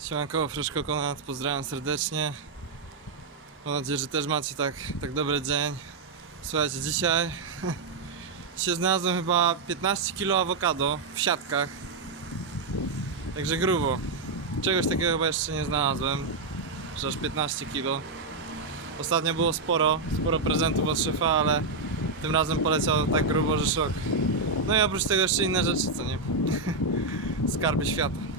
Siemanko, Freszko Konrad, pozdrawiam serdecznie. Mam nadzieję, że też macie tak, tak dobry dzień. Słuchajcie, dzisiaj się znalazłem chyba 15 kg awokado w siatkach. Także grubo. Czegoś takiego chyba jeszcze nie znalazłem, że aż 15 kg. Ostatnio było sporo, sporo prezentów od szefa, ale tym razem poleciał tak grubo, że szok. No i oprócz tego jeszcze inne rzeczy, co nie? Skarby świata.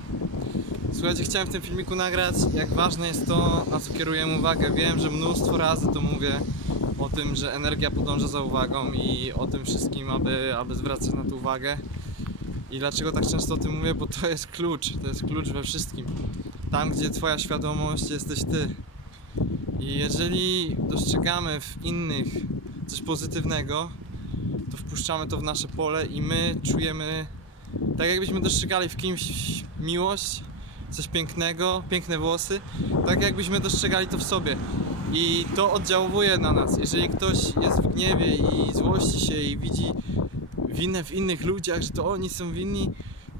Słuchajcie, chciałem w tym filmiku nagrać, jak ważne jest to, na co kierujemy uwagę. Wiem, że mnóstwo razy to mówię o tym, że energia podąża za uwagą i o tym wszystkim, aby, aby zwracać na to uwagę. I dlaczego tak często o tym mówię? Bo to jest klucz, to jest klucz we wszystkim. Tam, gdzie Twoja świadomość, jesteś Ty. I jeżeli dostrzegamy w innych coś pozytywnego, to wpuszczamy to w nasze pole i my czujemy, tak jakbyśmy dostrzegali w kimś miłość, coś pięknego, piękne włosy, tak jakbyśmy dostrzegali to w sobie. I to oddziałuje na nas. Jeżeli ktoś jest w gniewie i złości się i widzi winę w innych ludziach, że to oni są winni,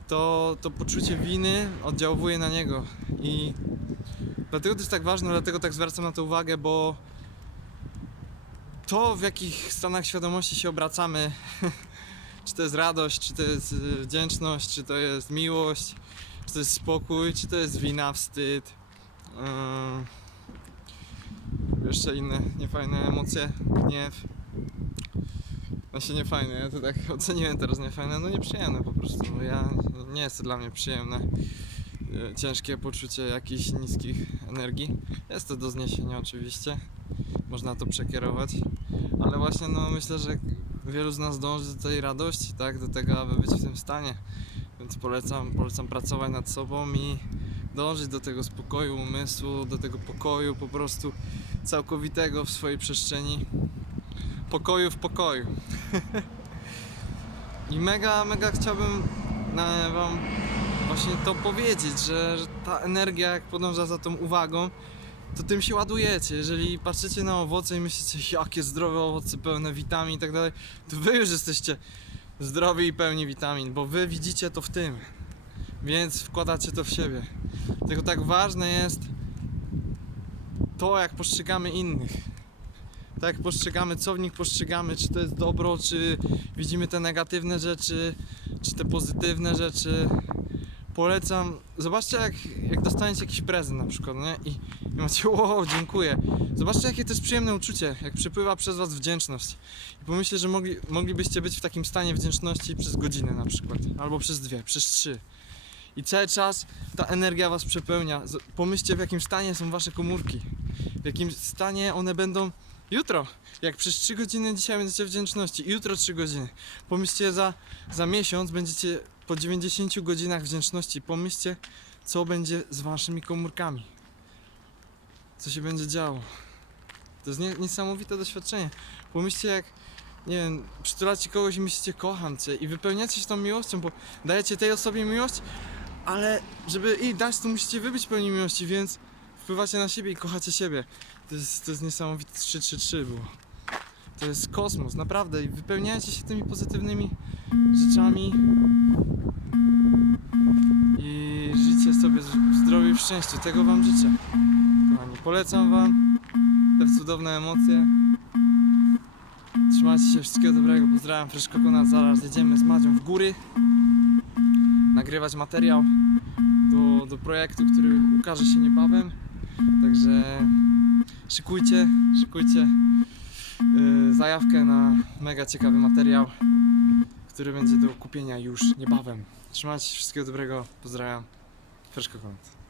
to, to poczucie winy oddziałuje na niego. I dlatego to jest tak ważne, dlatego tak zwracam na to uwagę, bo to w jakich stanach świadomości się obracamy, czy to jest radość, czy to jest y, wdzięczność, czy to jest miłość, czy to jest spokój, czy to jest wina, wstyd. Yy, jeszcze inne niefajne emocje, gniew. Właśnie niefajne, ja to tak oceniłem teraz niefajne, no nieprzyjemne po prostu, bo ja, nie jest to dla mnie przyjemne. Yy, Ciężkie poczucie jakichś niskich energii. Jest to do zniesienia oczywiście, można to przekierować, ale właśnie no myślę, że wielu z nas dąży do tej radości, tak, do tego, aby być w tym stanie. Więc polecam, polecam pracować nad sobą i dążyć do tego spokoju umysłu, do tego pokoju po prostu całkowitego w swojej przestrzeni. Pokoju w pokoju. I mega, mega chciałbym e, Wam właśnie to powiedzieć, że, że ta energia, jak podąża za tą uwagą, to tym się ładujecie. Jeżeli patrzycie na owoce i myślicie, jakie zdrowe owoce, pełne witamin i tak dalej, to Wy już jesteście zdrowi i pełni witamin, bo wy widzicie to w tym, więc wkładacie to w siebie. Tylko tak ważne jest to, jak postrzegamy innych. Tak jak postrzegamy, co w nich postrzegamy, czy to jest dobro, czy widzimy te negatywne rzeczy, czy te pozytywne rzeczy. Polecam, zobaczcie jak, jak dostaniecie jakiś prezent na przykład, nie? I, i macie, wow, dziękuję. Zobaczcie jakie to jest przyjemne uczucie, jak przepływa przez was wdzięczność. I pomyślcie, że mogli, moglibyście być w takim stanie wdzięczności przez godzinę na przykład, albo przez dwie, przez trzy. I cały czas ta energia was przepełnia. Pomyślcie w jakim stanie są wasze komórki. W jakim stanie one będą jutro. Jak przez 3 godziny dzisiaj będziecie wdzięczności, jutro 3 godziny. Pomyślcie za, za miesiąc będziecie po 90 godzinach wdzięczności. Pomyślcie, co będzie z waszymi komórkami. Co się będzie działo. To jest nie, niesamowite doświadczenie. Pomyślcie jak, nie wiem, przytulacie kogoś i myślicie kocham cię i wypełniacie się tą miłością, bo dajecie tej osobie miłość, ale żeby jej dać, to musicie wy być pełni miłości, więc wpływacie na siebie i kochacie siebie. To jest, to jest niesamowite 3-3-3 było. To jest kosmos, naprawdę. I wypełniacie się tymi pozytywnymi rzeczami i życie sobie w zdrowiu i w szczęściu. Tego wam życzę. Kochani, polecam wam te cudowne emocje. Trzymajcie się, wszystkiego dobrego, pozdrawiam, Freszko Konrad, zaraz jedziemy z Madzią w góry nagrywać materiał do, do projektu, który ukaże się niebawem, także szykujcie, szykujcie zajawkę na mega ciekawy materiał, który będzie do kupienia już niebawem. Trzymajcie się, wszystkiego dobrego, pozdrawiam, Freszko Konrad.